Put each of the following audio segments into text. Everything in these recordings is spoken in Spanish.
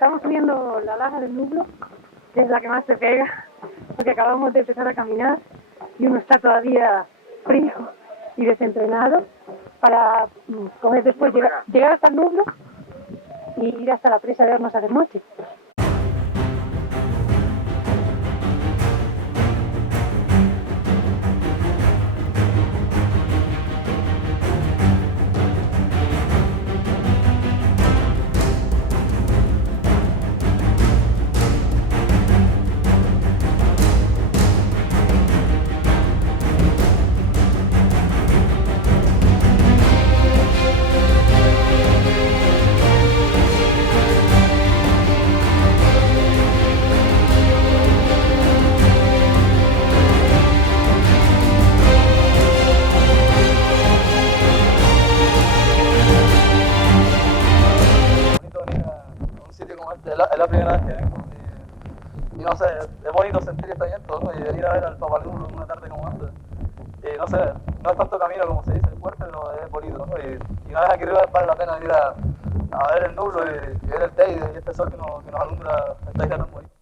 Estamos subiendo la laja del Nublo, que es la que más se pega, porque acabamos de empezar a caminar y uno está todavía frío y desentrenado para coger después, llegar hasta el Nublo y ir hasta la presa de Hornos a Desmoche. Es la primera vez que vengo y no sé, es bonito sentir este viento, ¿no? Y venir a ver al Papal Nublo una tarde como esta. No sé, no es tanto camino como se dice fuerte, pero es bonito, ¿no? Y una vez aquí arriba vale la pena venir a ver el Nublo y ver el Teide y este sol que nos alumbra esta isla tan bonita.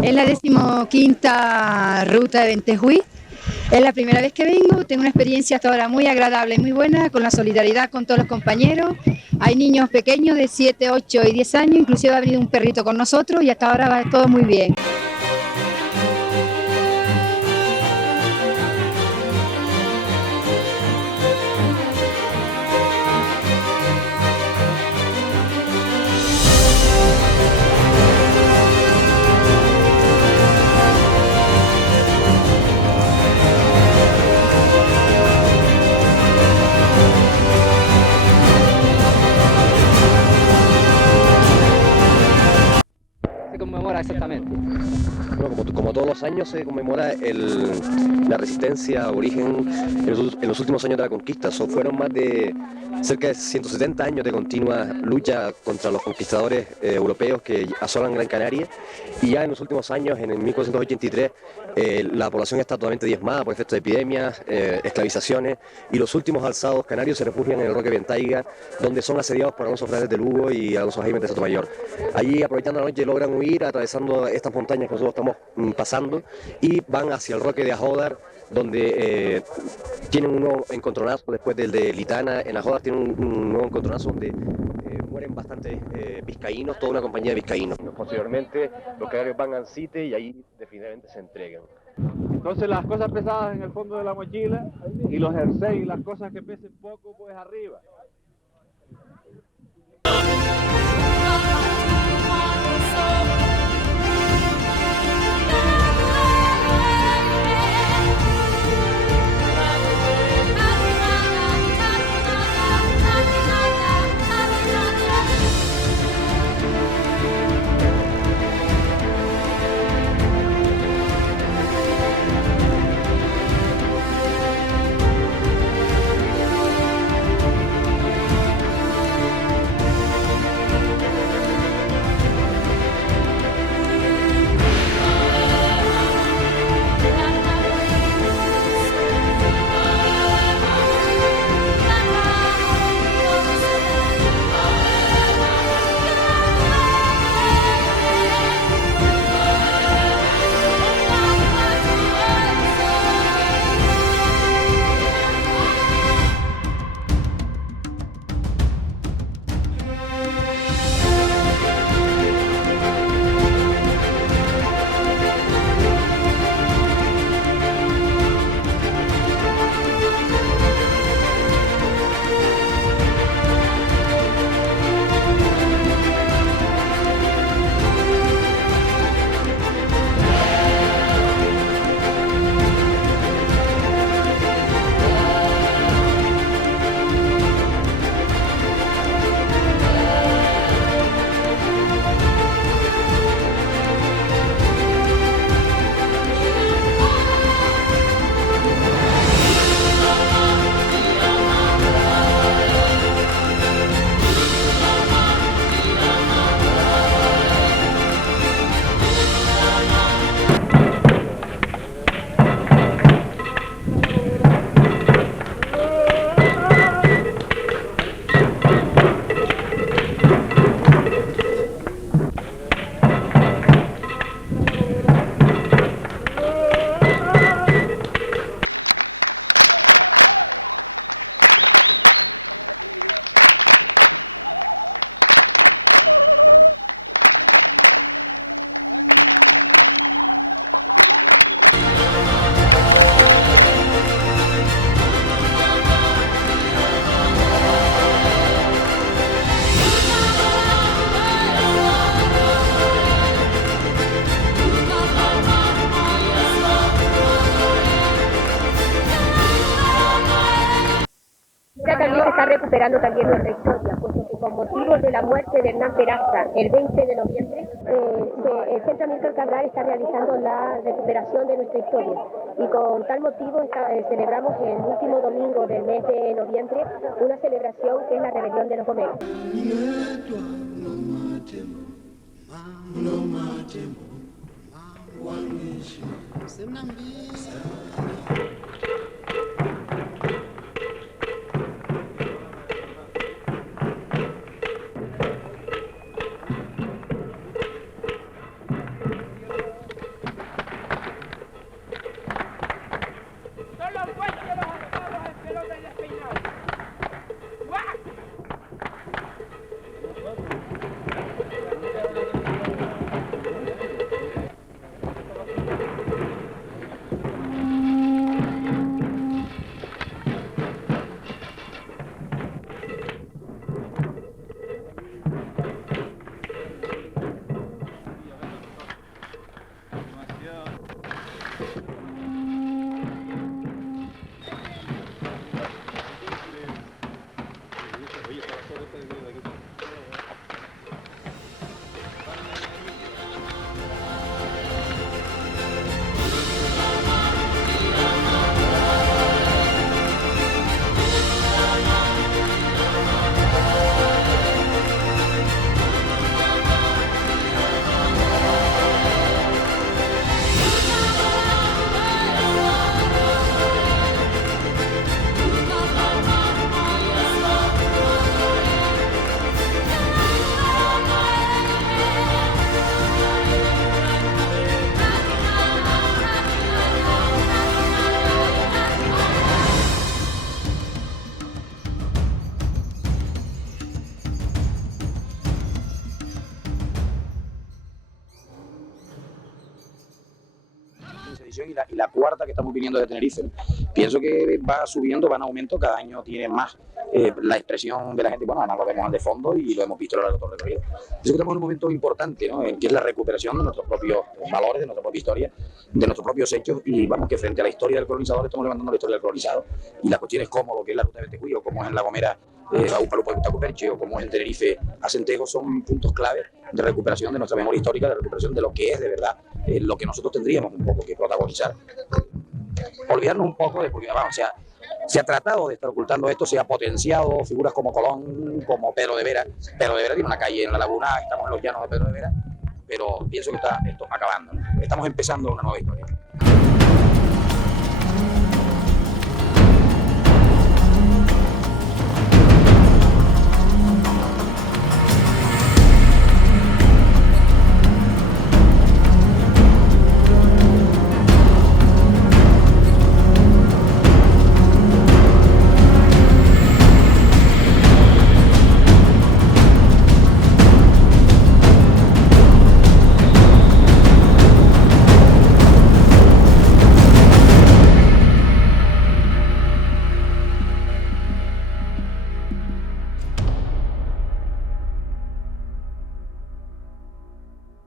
Es la 15ª ruta de Ventejuí. Es la primera vez que vengo, tengo una experiencia hasta ahora muy agradable y muy buena, con la solidaridad con todos los compañeros. Hay niños pequeños de 7, 8 y 10 años, inclusive ha venido un perrito con nosotros y hasta ahora va todo muy bien. Exactamente. Bueno, como todos los años se conmemora la resistencia aborigen en los últimos años de la conquista. Fueron más de cerca de 170 años de continua lucha contra los conquistadores europeos que asolan Gran Canaria, y ya en los últimos años, en el 1483, la población está totalmente diezmada por efectos de epidemias, esclavizaciones, y los últimos alzados canarios se refugian en el Roque Ventaiga, donde son asediados por Alonso Fernández de Lugo y Alonso Jaime de Sotomayor. Allí, aprovechando la noche, logran huir atravesando estas montañas que nosotros estamos pasando y van hacia el Roque de Ajódar, donde tienen un nuevo encontronazo después del de Litana. En Ajódar tienen un nuevo encontronazo donde mueren bastantes vizcaínos, toda una compañía de vizcaínos. Posteriormente los canarios van a Ancite y ahí definitivamente se entregan. Entonces las cosas pesadas en el fondo de la mochila y los jerseys y las cosas que pesen poco pues arriba. está recuperando también nuestra historia, puesto que con motivo de la muerte de Hernán Peraza el 20 de noviembre, el Centro Amílcar Cabral está realizando la recuperación de nuestra historia. Y con tal motivo celebramos el último domingo del mes de noviembre una celebración que es la rebelión de los Gomeros. Y la cuarta que estamos viniendo de Tenerife. Pienso que va subiendo, va en aumento, cada año tiene más la expresión de la gente. Bueno, además lo vemos de fondo y lo hemos visto a lo largo de todo el recorrido. Pienso que estamos en un momento importante, ¿no? Que es la recuperación de nuestros propios valores, de nuestra propia historia, de nuestros propios hechos, y vamos, que frente a la historia del colonizador estamos levantando la historia del colonizado, y las cuestiones como lo que es la ruta de Ventejuy, o como es en La Gomera Upalupa y Tacuperche, o como es en Tenerife Acentejo, son puntos clave de recuperación de nuestra memoria histórica, de recuperación de lo que es de verdad lo que nosotros tendríamos un poco que protagonizar. Olvidarnos un poco de, porque vamos, se ha tratado de estar ocultando esto, se ha potenciado figuras como Colón, como Pedro de Vera. Pedro de Vera tiene una calle en La Laguna, estamos en los llanos de Pedro de Vera, pero pienso que está esto acabando, ¿no? Estamos empezando una nueva historia.